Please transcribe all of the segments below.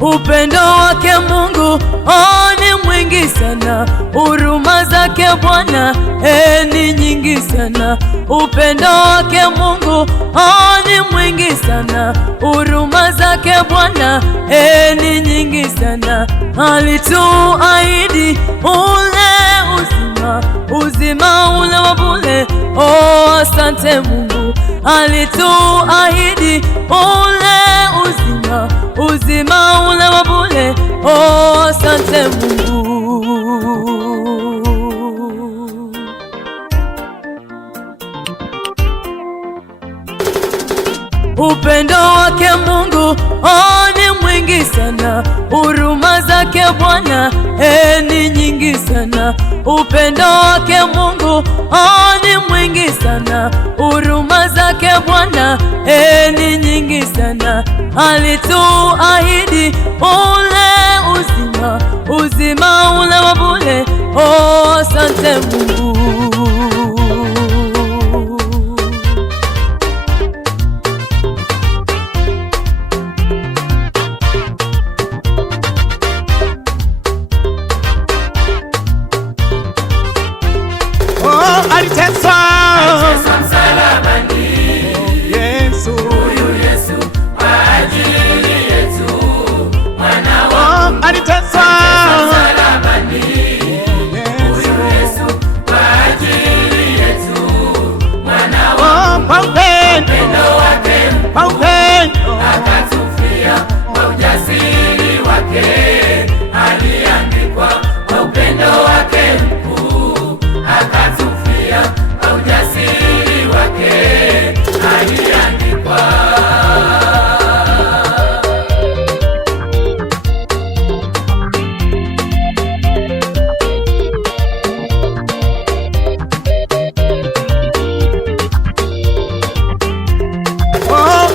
Upendo wake Mungu ni mwingi sana, huruma zake Bwana ni nyingi sana. Upendo wake Mungu ni mwingi sana, huruma zake Bwana ni nyingi sana. Alituahidi ule uzima, uzima ule wa bure. Asante Mungu. Alituahidi ule uzima, uzima ule wa bure. Asante Mungu. Upendo wake Mungu ni mwingi sana, huruma zake Bwana ni nyingi sana. Upendo wake Mungu ni mwingi sana, huruma zake Bwana ni nyingi sana. Alituahidi ule uzima, uzima ule wa bure. Asante Mungu. Aliteswa msalabani, Yesu, huyu Yesu kwa ajili yetu, mwana wa Mungu. Aliteswa msalabani, huyu Yesu kwa ajili yetu, mwana wa Mungu. Kwa upendo wake mkuu akatufia, kwa ujasiri wake aliandikwa. Kwa upendo wake mkuu akatufia, kwa ujasiri wake aliandikwa.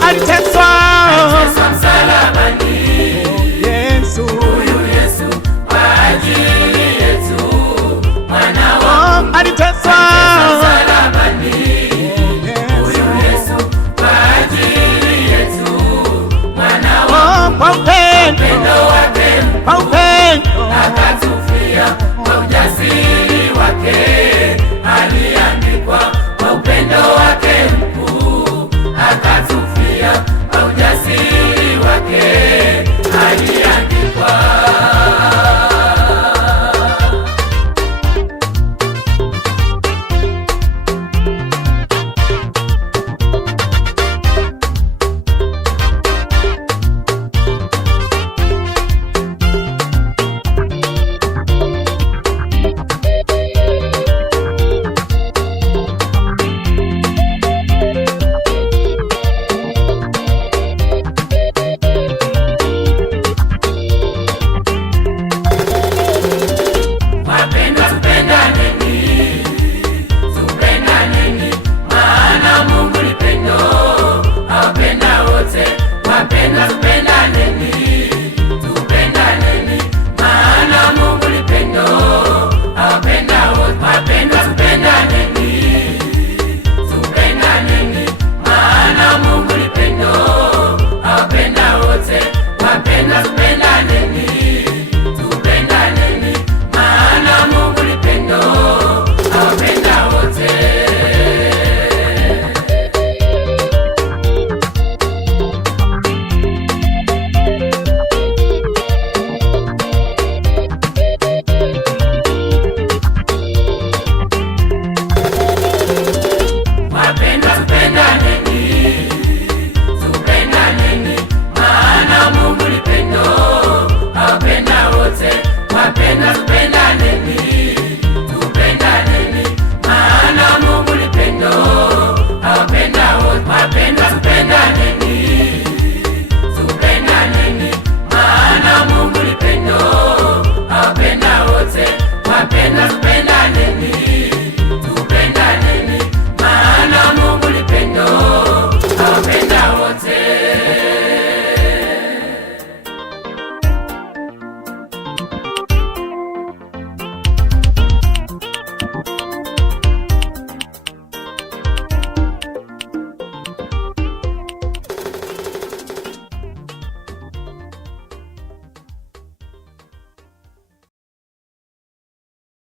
Aliteswa msalabani, Yesu, huyu Yesu kwa ajili yetu, mwana wa Mungu. Aliteswa msalabani, huyu Yesu kwa ajili yetu, mwana wa Mungu. Kwa upendo wake mkuu akatufia,